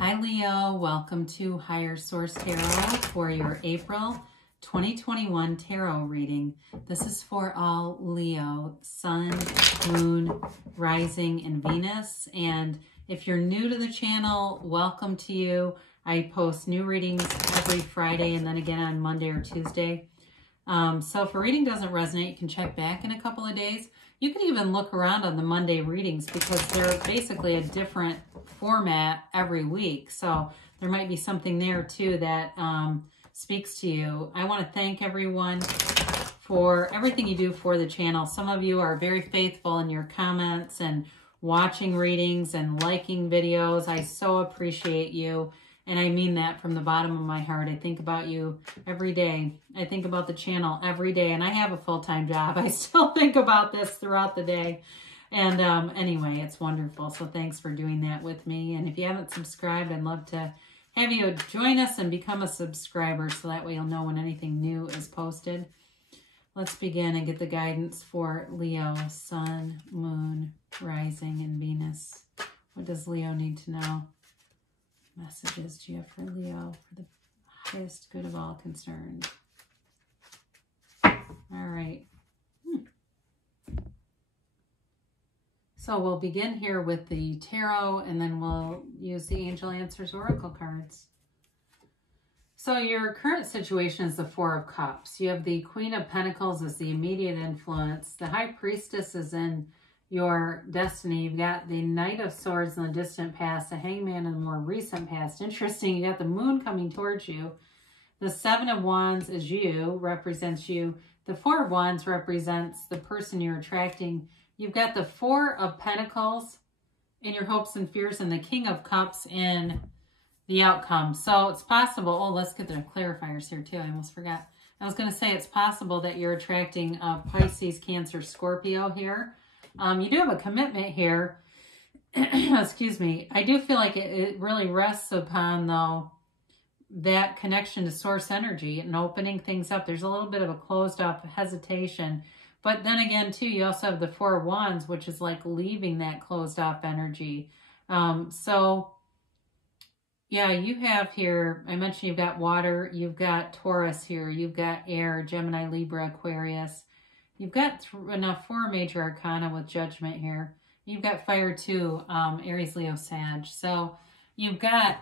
Hi Leo, welcome to Higher Source Tarot for your April 2021 tarot reading. This is for all Leo, Sun, Moon, Rising, and Venus. And if you're new to the channel, welcome to you. I post new readings every Friday and then again on Monday or Tuesday. So if a reading doesn't resonate, you can check back in a couple of days. You can even look around on the Monday readings because they're basically a different format every week. So there might be something there too that speaks to you. I want to thank everyone for everything you do for the channel. Some of you are very faithful in your comments and watching readings and liking videos. I so appreciate you. And I mean that from the bottom of my heart. I think about you every day. I think about the channel every day. And I have a full-time job. I still think about this throughout the day. And anyway, it's wonderful. So thanks for doing that with me. And if you haven't subscribed, I'd love to have you join us and become a subscriber. So that way you'll know when anything new is posted. Let's begin and get the guidance for Leo, Sun, Moon, Rising, and Venus. What does Leo need to know? Messages do you have for Leo for the highest good of all concerned? All right. So we'll begin here with the tarot and then we'll use the Angel Answers Oracle cards. So your current situation is the Four of Cups. You have the Queen of Pentacles as the immediate influence. The High Priestess is in your destiny. You've got the Knight of Swords in the distant past, the Hangman in the more recent past. Interesting, you got the Moon coming towards you. The Seven of Wands is you, represents you. The Four of Wands represents the person you're attracting. You've got the Four of Pentacles in your hopes and fears and the King of Cups in the outcome. So it's possible, oh, let's get the clarifiers here too. I almost forgot. I was going to say it's possible that you're attracting Pisces, Cancer, Scorpio here. You do have a commitment here. Excuse me. I do feel like it really rests upon, though, that connection to source energy and opening things up. There's a little bit of a closed up hesitation. But then again, too, you also have the Four of Wands, which is like leaving that closed off energy. So, yeah, you have here, I mentioned you've got water, you've got Taurus here, you've got air, Gemini, Libra, Aquarius. You've got enough 4 major arcana with Judgment here. You've got fire too, Aries, Leo, Sag. So you've got,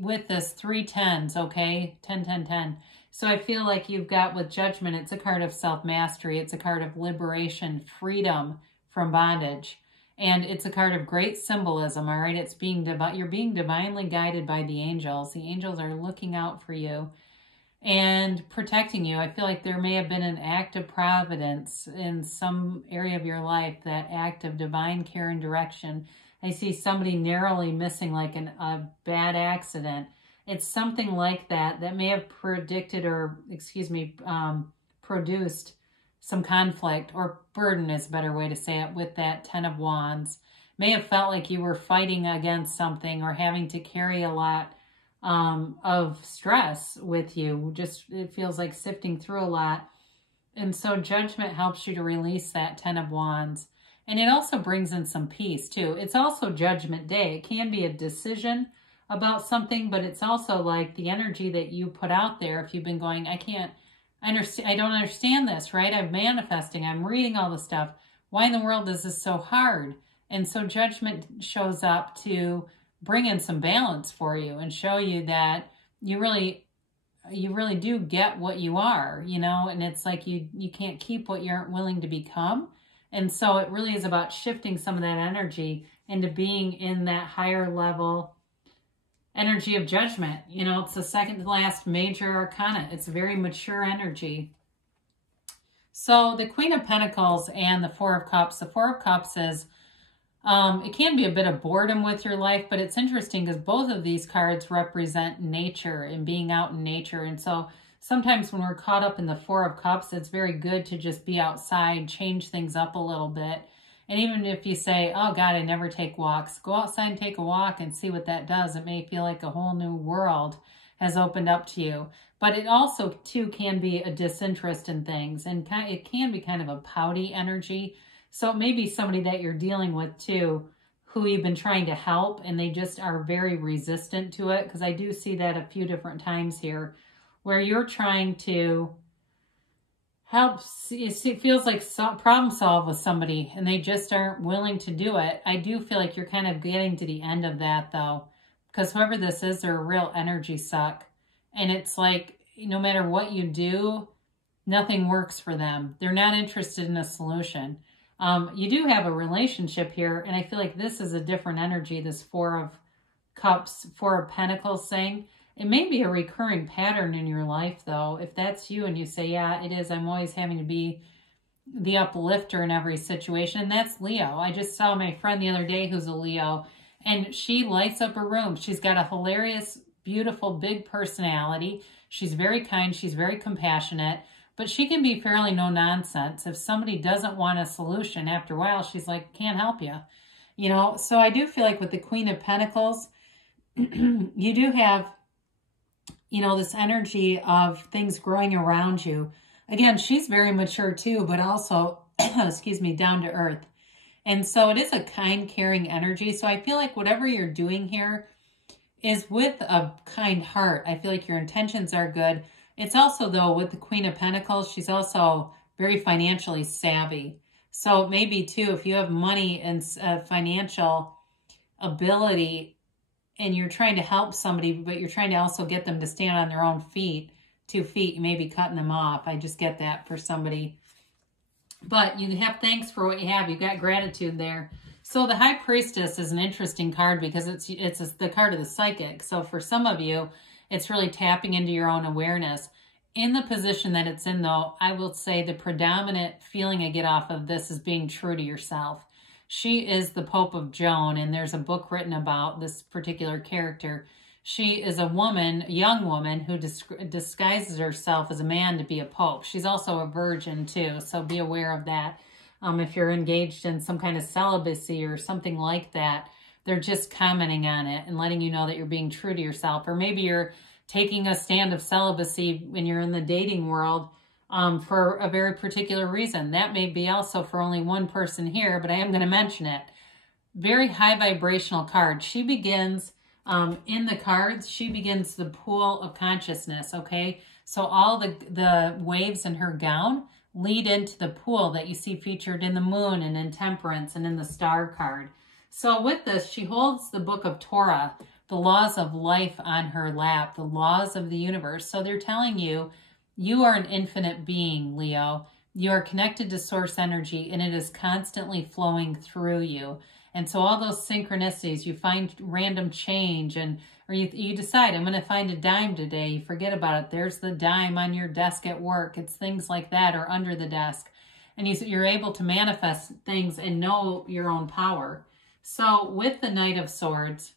with this, 3 10s, okay? 10, 10, 10. So I feel like you've got, with Judgment, it's a card of self-mastery. It's a card of liberation, freedom from bondage. And it's a card of great symbolism, all right? It's being you're being divinely guided by the angels. The angels are looking out for you and protecting you. I feel like there may have been an act of providence in some area of your life, that act of divine care and direction. I see somebody narrowly missing, like a bad accident. It's something like that that may have predicted or, produced some conflict or burden is a better way to say it with that 10 of Wands. May have felt like you were fighting against something or having to carry a lot of stress with you. Just, it feels like sifting through a lot. And so Judgment helps you to release that 10 of Wands. And it also brings in some peace too. It's also Judgment Day. It can be a decision about something, but it's also like the energy that you put out there. If you've been going, I don't understand this, right? I'm manifesting, I'm reading all the stuff. Why in the world is this so hard? And so Judgment shows up to bring in some balance for you and show you that you really do get what you are, you know, and it's like you can't keep what you aren't willing to become. And so it really is about shifting some of that energy into being in that higher level energy of Judgment. You know, it's the second to last major arcana. It's a very mature energy. So the Queen of Pentacles and the Four of Cups. The Four of Cups is, it can be a bit of boredom with your life, but it's interesting because both of these cards represent nature and being out in nature. And so sometimes when we're caught up in the Four of Cups, it's very good to just be outside, change things up a little bit. And even if you say, oh God, I never take walks, go outside and take a walk and see what that does. It may feel like a whole new world has opened up to you. But it also, too, can be a disinterest in things. And it can be kind of a pouty energy. So it may be somebody that you're dealing with, too, who you've been trying to help and they just are very resistant to it. Because I do see that a few different times here where you're trying to help, it feels like problem solve with somebody and they just aren't willing to do it. I do feel like you're kind of getting to the end of that though, because whoever this is, they're a real energy suck. And it's like, no matter what you do, nothing works for them. They're not interested in a solution. You do have a relationship here, and I feel like this is a different energy, this Four of Cups, Four of Pentacles thing. It may be a recurring pattern in your life, though. If that's you and you say, yeah, it is, I'm always having to be the uplifter in every situation, and that's Leo. I just saw my friend the other day who's a Leo, and she lights up her room. She's got a hilarious, beautiful, big personality. She's very kind. She's very compassionate. But she can be fairly no-nonsense. If somebody doesn't want a solution, after a while, she's like, can't help you. You know, so I do feel like with the Queen of Pentacles, you do have, you know, this energy of things growing around you. Again, she's very mature too, but also, excuse me, down to earth. And so it is a kind, caring energy. So I feel like whatever you're doing here is with a kind heart. I feel like your intentions are good. It's also, though, with the Queen of Pentacles, she's also very financially savvy. So maybe, too, if you have money and financial ability and you're trying to help somebody, but you're trying to also get them to stand on their own feet, 2 feet, you may be cutting them off. I just get that for somebody. But you have thanks for what you have. You've got gratitude there. So the High Priestess is an interesting card because it's the card of the psychic. So for some of you, it's really tapping into your own awareness. In the position that it's in, though, I will say the predominant feeling I get off of this is being true to yourself. She is the Pope of Joan, and there's a book written about this particular character. She is a woman, a young woman, who disguises herself as a man to be a pope. She's also a virgin, too, so be aware of that. If you're engaged in some kind of celibacy or something like that, they're just commenting on it and letting you know that you're being true to yourself. Or maybe you're taking a stand of celibacy when you're in the dating world for a very particular reason. That may be also for only one person here, but I am going to mention it. Very high vibrational card. She begins, in the cards, she begins the pool of consciousness, okay? So all the waves in her gown lead into the pool that you see featured in the Moon and in Temperance and in the Star card. So with this, she holds the book of Torah, the laws of life on her lap, the laws of the universe. So they're telling you, you are an infinite being, Leo. You are connected to source energy, and it is constantly flowing through you. And so all those synchronicities, you find random change, or you decide, I'm going to find a dime today. You forget about it. There's the dime on your desk at work. It's things like that, or under the desk. And you're able to manifest things and know your own power. So with the Knight of Swords,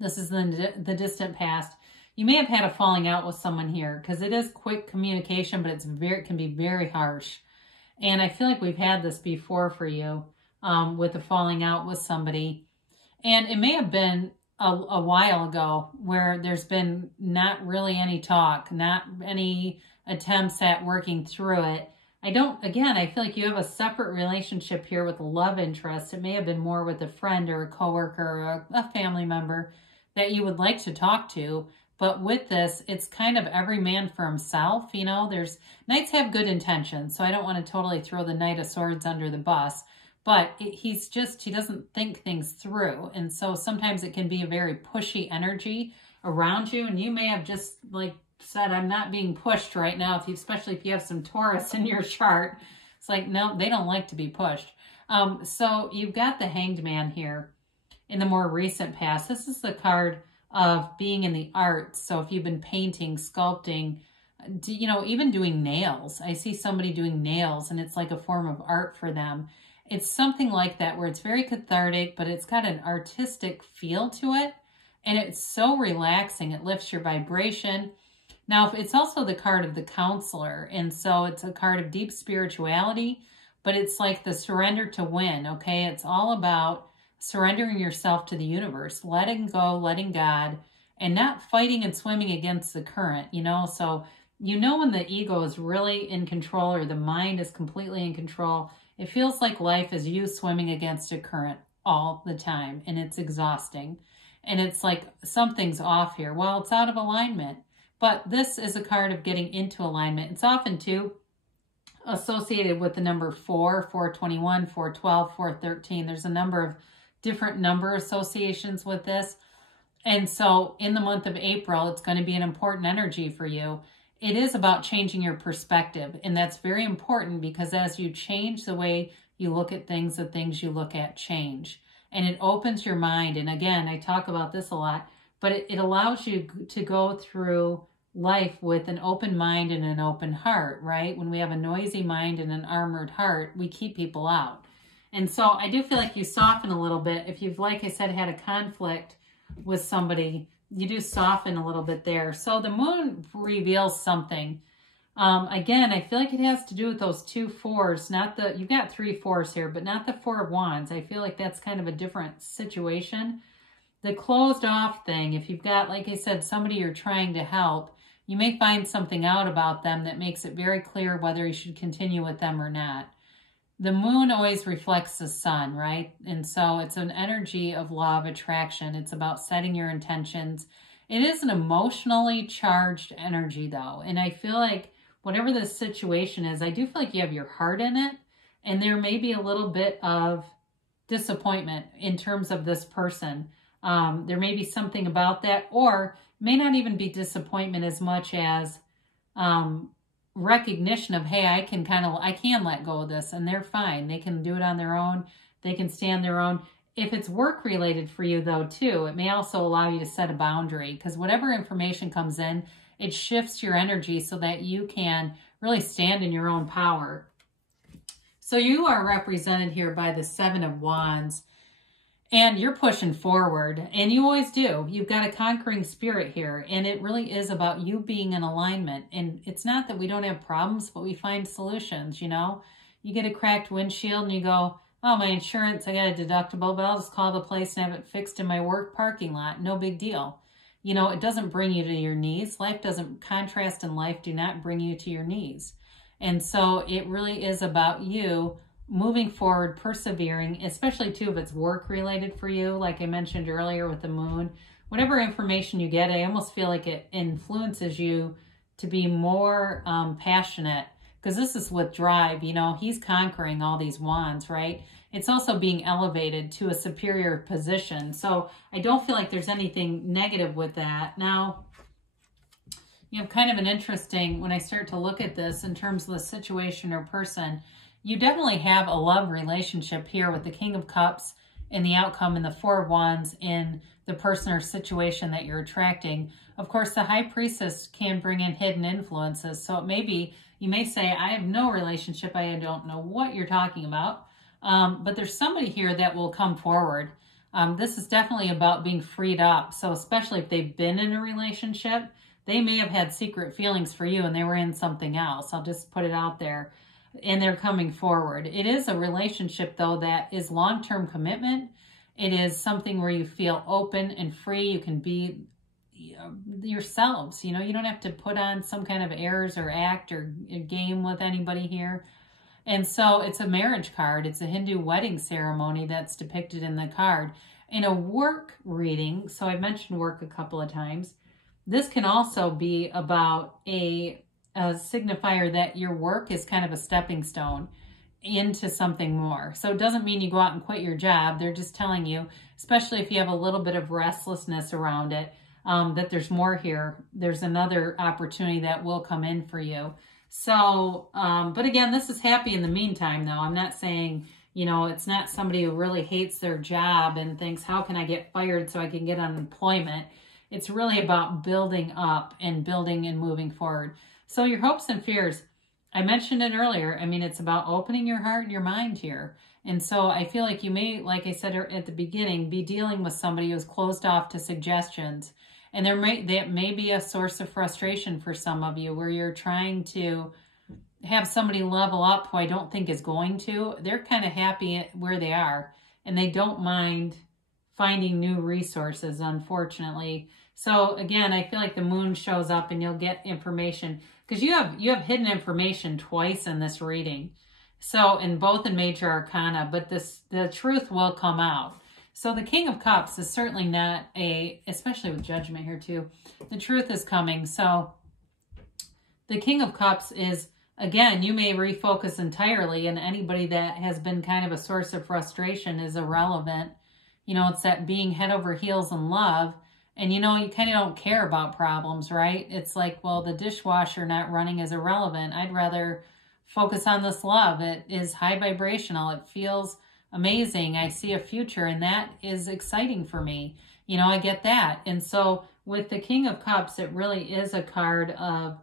this is the distant past. You may have had a falling out with someone here because it is quick communication, but it can be very harsh. And I feel like we've had this before for you with a falling out with somebody. And it may have been a while ago where there's been not really any talk, not any attempts at working through it. I feel like you have a separate relationship here with a love interest. It may have been more with a friend or a coworker or a family member that you would like to talk to. But with this, it's kind of every man for himself. You know, Knights have good intentions. So I don't want to totally throw the Knight of Swords under the bus. But he doesn't think things through. And so sometimes it can be a very pushy energy around you. And you may have just said, I'm not being pushed right now, especially if you have some Taurus in your chart. It's like, no, they don't like to be pushed. So you've got the Hanged Man here in the more recent past. This is the card of being in the arts. So if you've been painting, sculpting, even doing nails. I see somebody doing nails and it's like a form of art for them. It's something like that where it's very cathartic, but it's got an artistic feel to it. And it's so relaxing. It lifts your vibration. Now, it's also the card of the counselor, and so it's a card of deep spirituality, but it's like the surrender to win, okay? It's all about surrendering yourself to the universe, letting go, letting God, and not fighting and swimming against the current, So when the ego is really in control or the mind is completely in control, it feels like life is you swimming against a current. all the time, and it's exhausting. And it's like something's off here. Well, it's out of alignment. But this is a card of getting into alignment. It's often, too, associated with the number 4, 421, 412, 413. There's a number of different number associations with this. And so in the month of April, it's going to be an important energy for you. It is about changing your perspective. And that's very important because as you change the way you look at things, the things you look at change. And it opens your mind. And again, I talk about this a lot, but it allows you to go through life with an open mind and an open heart, right? When we have a noisy mind and an armored heart, we keep people out. And so I do feel like you soften a little bit. If you've, like I said, had a conflict with somebody, you do soften a little bit there. So the moon reveals something. Again, I feel like it has to do with those 2 4s, not the, you've got 3 4s here, but not the 4 of Wands. I feel like that's kind of a different situation. The closed off thing, if you've got, like I said, somebody you're trying to help, you may find something out about them that makes it very clear whether you should continue with them or not. The moon always reflects the sun, right? And so it's an energy of law of attraction. It's about setting your intentions. It is an emotionally charged energy, though. And I feel like whatever the situation is, I do feel like you have your heart in it. And there may be a little bit of disappointment in terms of this person. There may be something about that, or may not even be disappointment as much as recognition of, hey, I can let go of this, and they're fine. They can do it on their own. They can stand their own. If it's work related for you, though, too, it may also allow you to set a boundary, because whatever information comes in, it shifts your energy so that you can really stand in your own power. So you are represented here by the 7 of Wands. And you're pushing forward, and you always do. You've got a conquering spirit here, and it really is about you being in alignment. And it's not that we don't have problems, but we find solutions, you know? You get a cracked windshield, and you go, oh, my insurance, I got a deductible, but I'll just call the place and have it fixed in my work parking lot. No big deal. You know, it doesn't bring you to your knees. Contrast in life do not bring you to your knees. And so it really is about you moving forward, persevering, especially too if it's work related for you, like I mentioned earlier with the moon. Whatever information you get, I almost feel like it influences you to be more passionate, because this is with drive. You know, he's conquering all these wands, right? It's also being elevated to a superior position. So I don't feel like there's anything negative with that. Now, you have kind of an interesting, when I start to look at this in terms of the situation or person, you definitely have a love relationship here with the King of Cups and the outcome, and the 4 of Wands in the person or situation that you're attracting. Of course, the High Priestess can bring in hidden influences. So it may be, you may say, I have no relationship. I don't know what you're talking about. But there's somebody here that will come forward. This is definitely about being freed up. So especially if they've been in a relationship, they may have had secret feelings for you and they were in something else. I'll just put it out there. And they're coming forward. It is a relationship, though, that is long-term commitment. It is something where you feel open and free. You can be yourselves. You know, you don't have to put on some kind of airs or act or game with anybody here. And so it's a marriage card. It's a Hindu wedding ceremony that's depicted in the card. In a work reading, so I mentioned work a couple of times, this can also be about a signifier that your work is kind of a stepping stone into something more. So it doesn't mean you go out and quit your job. They're just telling you, especially if you have a little bit of restlessness around it, that there's more here. There's another opportunity that will come in for you. So, but again, this is happy in the meantime, though. I'm not saying, you know, it's not somebody who really hates their job and thinks, how can I get fired so I can get unemployment? It's really about building up and building and moving forward. So your hopes and fears, I mentioned it earlier. I mean, it's about opening your heart and your mind here. And so I feel like you may, like I said at the beginning, be dealing with somebody who's closed off to suggestions. And that may be a source of frustration for some of you, where you're trying to have somebody level up who I don't think is going to. They're kind of happy where they are, and they don't mind finding new resources, unfortunately. So again, I feel like the moon shows up and you'll get information, because you have hidden information twice in this reading. So, in both in Major Arcana, but the truth will come out. So the King of Cups is certainly not especially with Judgment here too, the truth is coming. So the King of Cups is, again, you may refocus entirely, and anybody that has been kind of a source of frustration is irrelevant. You know, it's that being head over heels in love. And, you know, you kind of don't care about problems, right? It's like, well, the dishwasher not running is irrelevant. I'd rather focus on this love. It is high vibrational. It feels amazing. I see a future, and that is exciting for me. You know, I get that. And so with the King of Cups, it really is a card of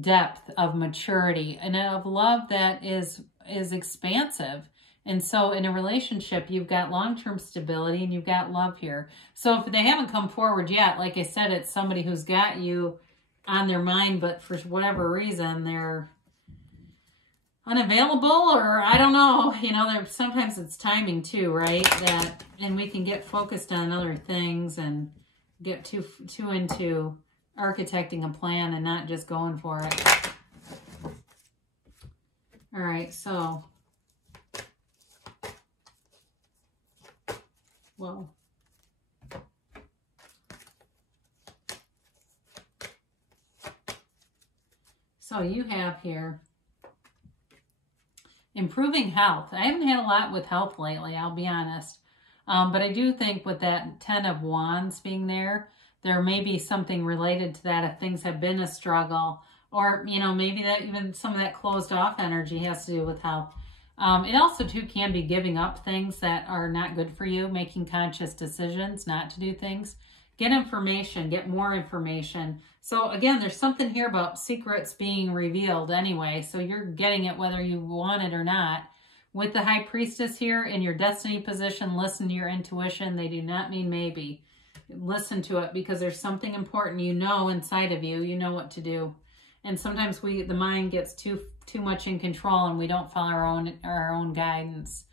depth, of maturity, and of love that is expansive. And so in a relationship, you've got long-term stability and you've got love here. So if they haven't come forward yet, like I said, it's somebody who's got you on their mind, but for whatever reason, they're unavailable, or I don't know. You know, sometimes it's timing too, right? And we can get focused on other things and get too into architecting a plan and not just going for it. All right, so... Whoa. So you have here improving health. I haven't had a lot with health lately, I'll be honest. But I do think with that 10 of Wands being there may be something related to that if things have been a struggle. Or, you know, maybe that even some of that closed off energy has to do with health. It also, too, can be giving up things that are not good for you, making conscious decisions not to do things. Get information, get more information. So, again, there's something here about secrets being revealed anyway, so you're getting it whether you want it or not. With the High Priestess here in your destiny position, listen to your intuition. They do not mean maybe. Listen to it because there's something important you know inside of you. You know what to do. And sometimes the mind gets too much in control and we don't follow our own guidance.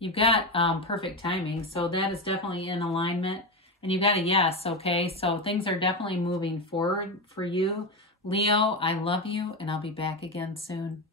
You've got perfect timing, so that is definitely in alignment. And you got a yes, okay? So things are definitely moving forward for you. Leo, I love you, and I'll be back again soon.